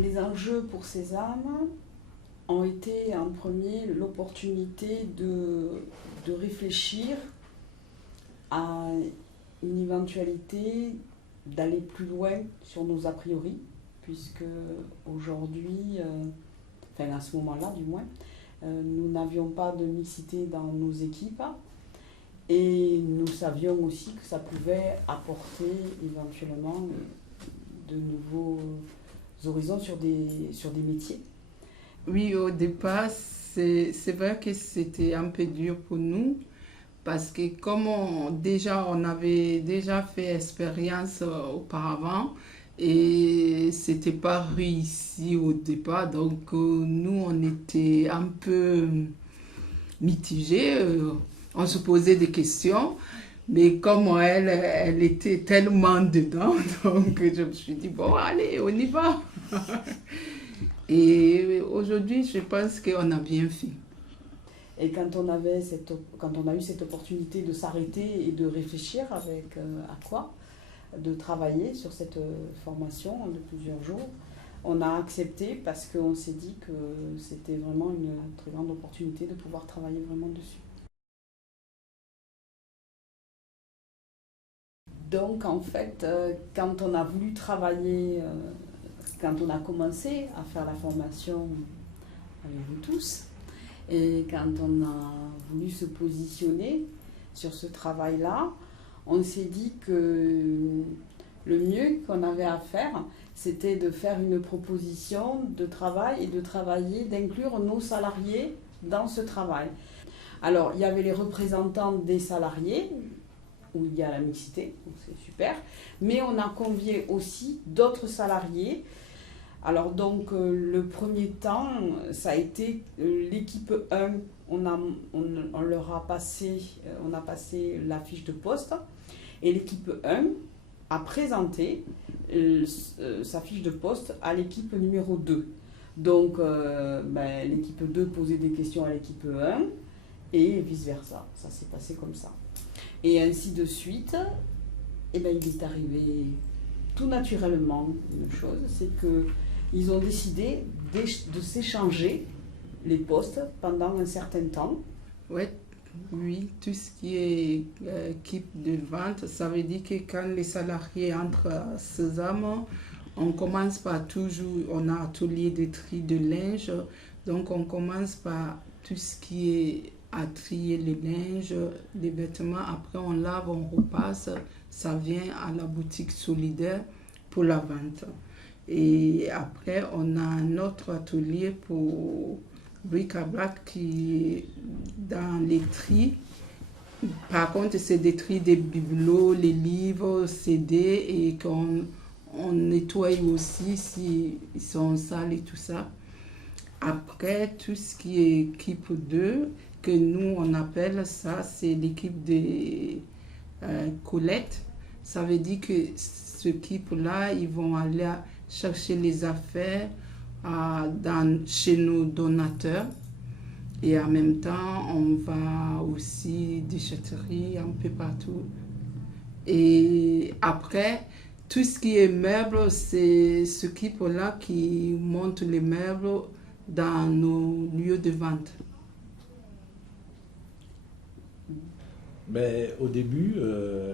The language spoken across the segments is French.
Les enjeux pour Sésame ont été en premier l'opportunité de réfléchir à une éventualité d'aller plus loin sur nos a priori, puisque aujourd'hui, enfin à ce moment-là du moins, nous n'avions pas de mixité dans nos équipes et nous savions aussi que ça pouvait apporter éventuellement de nouveaux horizons sur des métiers. Oui, au départ, c'est vrai que c'était un peu dur pour nous parce que comme on avait déjà fait expérience auparavant et c'était pas réussi au départ, donc nous on était un peu mitigés, on se posait des questions, mais comme elle était tellement dedans, donc je me suis dit bon allez on y va. Et aujourd'hui je pense qu'on a bien fait. Et quand on a eu cette opportunité de s'arrêter et de réfléchir avec à quoi, de travailler sur cette formation de plusieurs jours, on a accepté parce qu'on s'est dit que c'était vraiment une très grande opportunité de pouvoir travailler vraiment dessus. Donc en fait, quand on a voulu travailler, quand on a commencé à faire la formation avec vous tous, et quand on a voulu se positionner sur ce travail-là, on s'est dit que le mieux qu'on avait à faire, c'était de faire une proposition de travail et de travailler, d'inclure nos salariés dans ce travail. Alors, il y avait les représentants des salariés, où il y a la mixité, donc c'est super, mais on a convié aussi d'autres salariés. Alors donc le premier temps, ça a été l'équipe 1, on leur a passé, on a passé la fiche de poste et l'équipe 1 a présenté sa fiche de poste à l'équipe numéro 2. Donc l'équipe 2 posait des questions à l'équipe 1 et vice-versa, ça s'est passé comme ça. Et ainsi de suite, et il est arrivé tout naturellement une chose, c'est que ils ont décidé de s'échanger les postes pendant un certain temps. Ouais, oui, tout ce qui est équipe de vente, ça veut dire que quand les salariés entrent à Sésame, on commence par toujours, on a atelier de tri de linge, donc on commence par tout ce qui est à trier les linges, les vêtements, après on lave, on repasse, ça vient à la boutique solidaire pour la vente. Et après, on a un autre atelier pour bric-à-brac qui est dans les tris. Par contre, c'est des tris des bibelots, les livres, CD et on nettoie aussi s'ils sont sales et tout ça. Après, tout ce qui est équipe 2, que nous on appelle ça, c'est l'équipe des Colette. Ça veut dire que cette équipe-là, ils vont aller chercher les affaires chez nos donateurs. Et en même temps, on va aussi déchetterie un peu partout. Et après, tout ce qui est meubles, c'est ce équipe-là qui monte les meubles dans nos lieux de vente. Mais au début,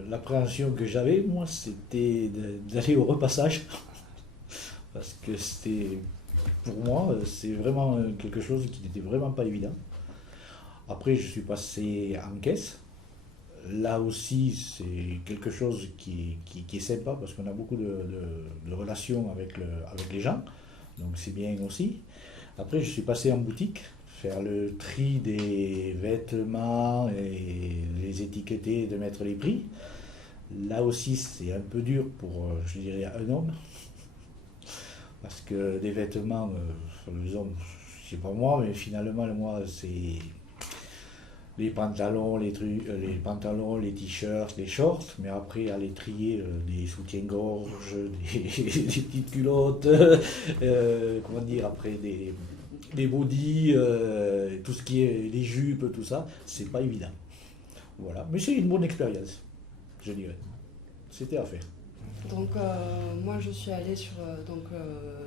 l'appréhension que j'avais, moi, c'était d'aller au repassage. Parce que c'était, pour moi, c'est vraiment quelque chose qui n'était vraiment pas évident. Après, je suis passé en caisse. Là aussi, c'est quelque chose qui est sympa parce qu'on a beaucoup de relations avec les gens. Donc c'est bien aussi. Après, je suis passé en boutique, faire le tri des vêtements et les étiqueter, de mettre les prix. Là aussi, c'est un peu dur pour, je dirais, un homme. Parce que des vêtements, les hommes, c'est pas moi, mais finalement, moi, c'est les pantalons, les pantalons, les t-shirts, les shorts, mais après aller trier des soutiens-gorge, des petites culottes, comment dire, après des bodys, tout ce qui est les jupes, tout ça, c'est pas évident. Voilà, mais c'est une bonne expérience, je dirais. C'était à faire. Donc moi je suis allée sur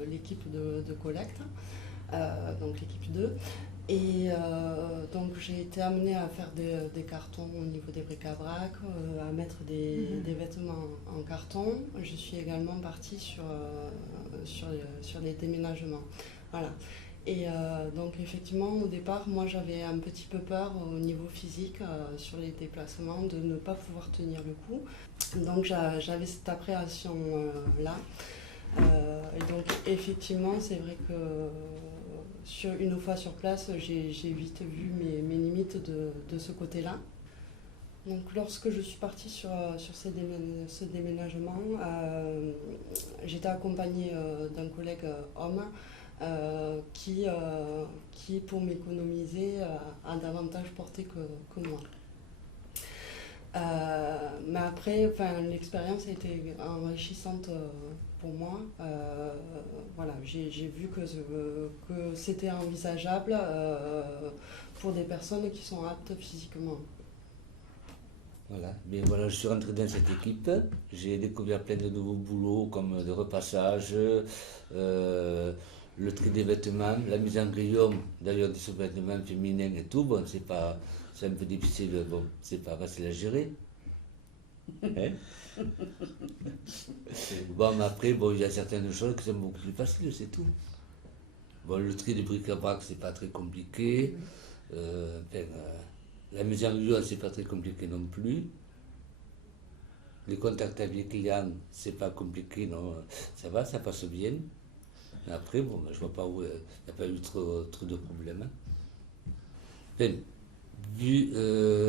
l'équipe de collecte, donc l'équipe 2. Et donc j'ai été amenée à faire des cartons au niveau des bric-à-brac, à mettre des vêtements en carton. Je suis également partie sur les déménagements. Voilà. Et donc effectivement au départ moi j'avais un petit peu peur au niveau physique sur les déplacements de ne pas pouvoir tenir le coup. Donc j'avais cette appréhension là. Et donc effectivement c'est vrai que une fois sur place j'ai vite vu mes limites de ce côté-là. Donc lorsque je suis partie sur ce déménagement, j'étais accompagnée d'un collègue homme qui pour m'économiser a davantage porté que moi. Mais après, l'expérience a été enrichissante pour moi. Voilà, j'ai vu que c'était envisageable pour des personnes qui sont aptes physiquement. Voilà, mais voilà, je suis rentré dans cette équipe, j'ai découvert plein de nouveaux boulots comme le repassage, le tri des vêtements, la mise en grillon, d'ailleurs des sous-vêtements féminins et tout, bon, c'est un peu difficile, bon, c'est pas facile à gérer. Hein? Bon, mais après, bon, il y a certaines choses qui sont beaucoup plus faciles, c'est tout. Bon, le tri des bric-à-brac, c'est pas très compliqué. La mise en grillon, c'est pas très compliqué non plus. Les contacts avec les clients, c'est pas compliqué, non, ça va, ça passe bien. Mais après, bon, je vois pas où il n'y a pas eu trop de problèmes. Hein.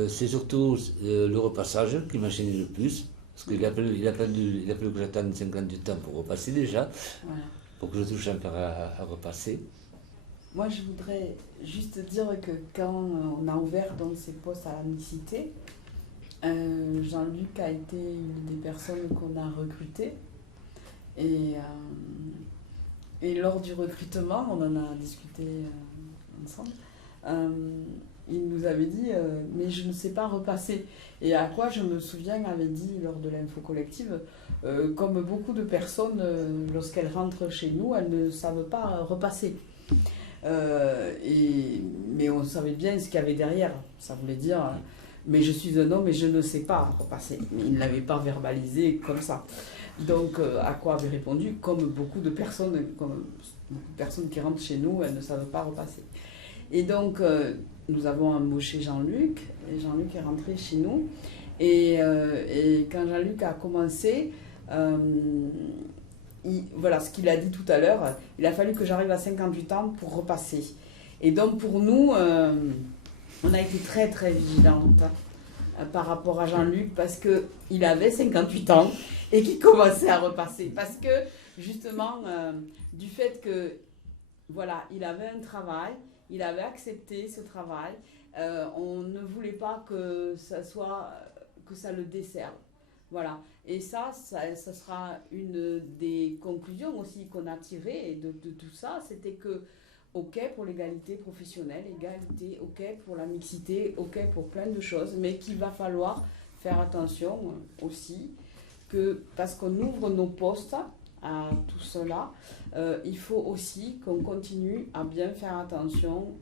C'est surtout le repassage qui m'a gêné le plus, parce qu'il a fallu que j'attende 50 ans pour repasser déjà, voilà. Pour que je touche un peu à repasser. Moi, je voudrais juste dire que quand on a ouvert donc, ces postes à la mixité, Jean-Luc a été une des personnes qu'on a recrutées. Et lors du recrutement, on en a discuté ensemble, il nous avait dit « mais je ne sais pas repasser ». Et à quoi je me souviens avait dit lors de l'info collective, comme beaucoup de personnes, lorsqu'elles rentrent chez nous, elles ne savent pas repasser. Mais on savait bien ce qu'il y avait derrière. Ça voulait dire mais je suis un homme et je ne sais pas repasser. Mais il ne l'avait pas verbalisé comme ça. Donc à quoi avait répondu comme beaucoup de personnes qui rentrent chez nous, elles ne savent pas repasser. Et donc nous avons embauché Jean-Luc, et Jean-Luc est rentré chez nous. Et quand Jean-Luc a commencé, voilà ce qu'il a dit tout à l'heure, il a fallu que j'arrive à 58 ans pour repasser. Et donc pour nous, on a été très très vigilantes par rapport à Jean-Luc parce qu'il avait 58 ans et qu'il commençait à repasser. Parce que justement, du fait que voilà, il avait un travail, il avait accepté ce travail, on ne voulait pas que ça le desserve. Voilà. Et ça sera une des conclusions aussi qu'on a tirées de tout ça, c'était que OK pour l'égalité professionnelle, égalité, OK pour la mixité, OK pour plein de choses, mais qu'il va falloir faire attention aussi, que parce qu'on ouvre nos postes à tout cela, il faut aussi qu'on continue à bien faire attention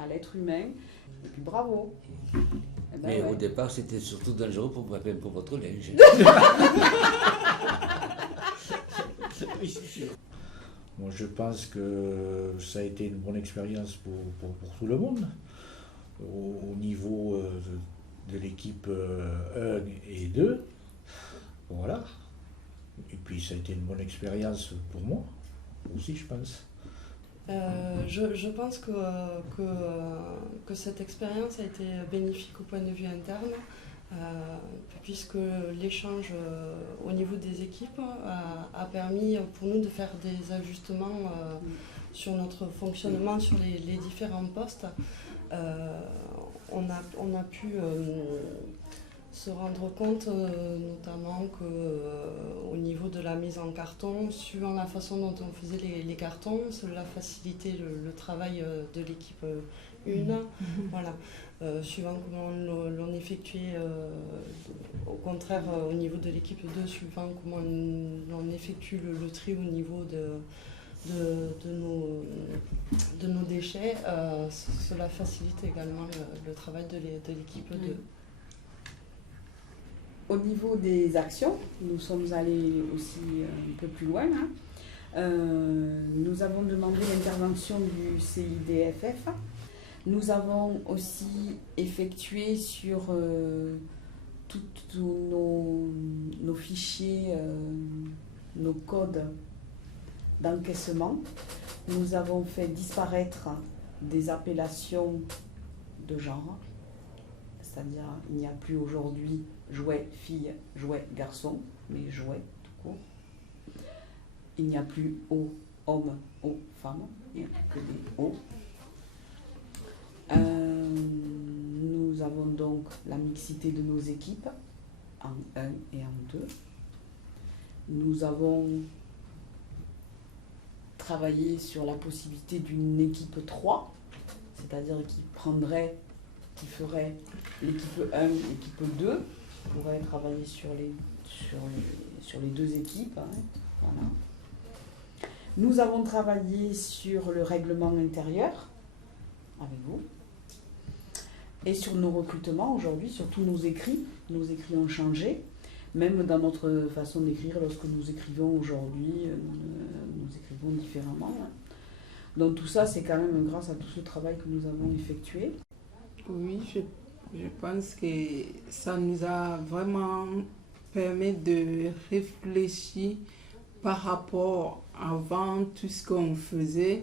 à l'être humain. Et puis bravo. Eh ben, mais ouais. Au départ, c'était surtout dangereux pour votre linge. Oui, c'est sûr. Moi, je pense que ça a été une bonne expérience pour tout le monde. Au niveau de l'équipe 1 et 2. Voilà. Et puis, ça a été une bonne expérience pour moi aussi, je pense. Je pense que cette expérience a été bénéfique au point de vue interne, puisque l'échange au niveau des équipes a permis pour nous de faire des ajustements sur notre fonctionnement sur les différents postes. On a pu se rendre compte notamment qu'au niveau de la mise en carton, suivant la façon dont on faisait les cartons, cela facilitait le travail de l'équipe une. Voilà. Suivant comment l'on effectuait, au contraire, au niveau de l'équipe 2, suivant comment on effectue le tri au niveau de nos déchets, cela facilite également le travail de l'équipe 2. Au niveau des actions, nous sommes allés aussi un peu plus loin. Nous avons demandé l'intervention du CIDFF. Nous avons aussi effectué sur tous nos fichiers, nos codes d'encaissement. Nous avons fait disparaître des appellations de genre, c'est-à-dire il n'y a plus aujourd'hui jouet fille, jouet garçon, mais jouet tout court. Il n'y a plus O homme, O femme, il n'y a que des O. Nous avons donc la mixité de nos équipes en 1 et en 2. Nous avons travaillé sur la possibilité d'une équipe 3, c'est-à-dire qui ferait l'équipe 1 et l'équipe 2, qui pourrait travailler sur les deux équipes. Voilà. Nous avons travaillé sur le règlement intérieur avec vous et sur nos recrutements aujourd'hui, sur tous nos écrits. Nos écrits ont changé, même dans notre façon d'écrire. Lorsque nous écrivons aujourd'hui, nous écrivons différemment. Donc tout ça, c'est quand même grâce à tout ce travail que nous avons effectué. Oui, je pense que ça nous a vraiment permis de réfléchir par rapport avant tout ce qu'on faisait,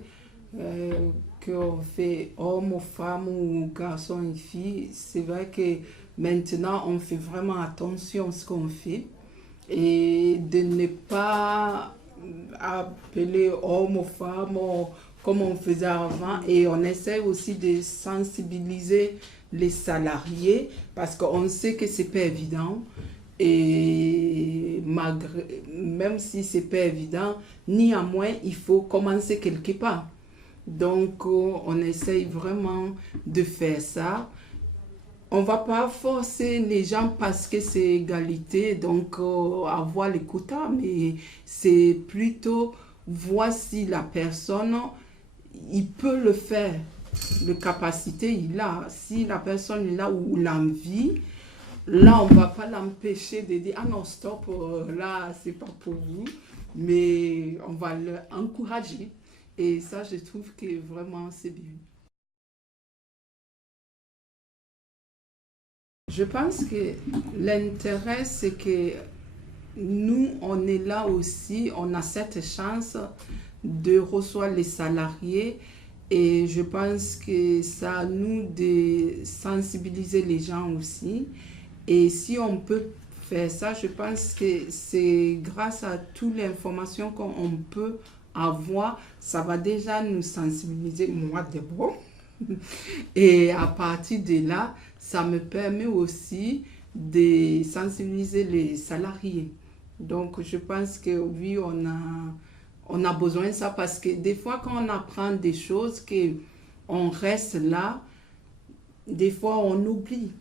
qu'on fait homme ou femme ou garçon ou fille. C'est vrai que maintenant on fait vraiment attention à ce qu'on fait et de ne pas appeler homme ou femme comme on faisait avant, et on essaie aussi de sensibiliser les salariés parce qu'on sait que c'est pas évident. Et même si c'est pas évident, néanmoins, il faut commencer quelque part. Donc, on essaye vraiment de faire ça. On ne va pas forcer les gens parce que c'est égalité, donc avoir les quotas, mais c'est plutôt voir si la personne, il peut le faire. La capacité, il a. Si la personne est là ou l'envie, là, on ne va pas l'empêcher de dire « Ah non, stop, là, c'est pas pour vous », mais on va l'encourager. Et ça, je trouve que vraiment, c'est bien. Je pense que l'intérêt, c'est que nous, on est là aussi, on a cette chance de recevoir les salariés. Et je pense que ça à nous de sensibiliser les gens aussi. Et si on peut faire ça, je pense que c'est grâce à toute l'information qu'on peut avoir, ça va déjà nous sensibiliser, moi d'abord. Et à partir de là, ça me permet aussi de sensibiliser les salariés. Donc, je pense que oui, on a besoin de ça parce que des fois, quand on apprend des choses, qu'on reste là, des fois, on oublie.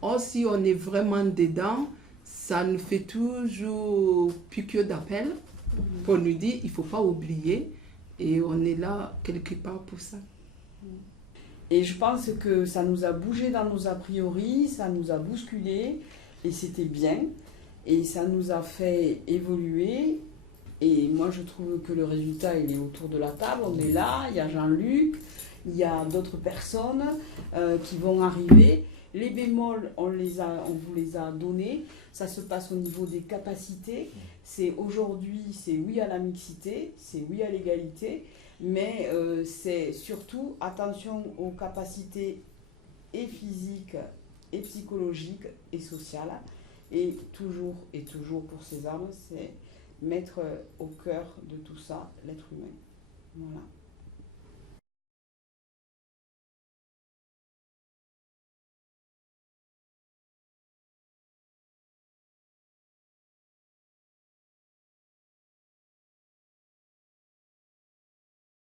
Or, si on est vraiment dedans, ça nous fait toujours piqûre d'appel pour nous dire il ne faut pas oublier. Et on est là quelque part pour ça. Et je pense que ça nous a bougé dans nos a priori, ça nous a bousculé, et c'était bien. Et ça nous a fait évoluer. Et moi, je trouve que le résultat, il est autour de la table. On est là, il y a Jean-Luc, il y a d'autres personnes qui vont arriver. Les bémols, on vous les a donnés. Ça se passe au niveau des capacités. Aujourd'hui, c'est oui à la mixité, c'est oui à l'égalité. Mais c'est surtout attention aux capacités et physiques, et psychologiques, et sociales. Et toujours pour ces armes, c'est mettre au cœur de tout ça l'être humain. Voilà.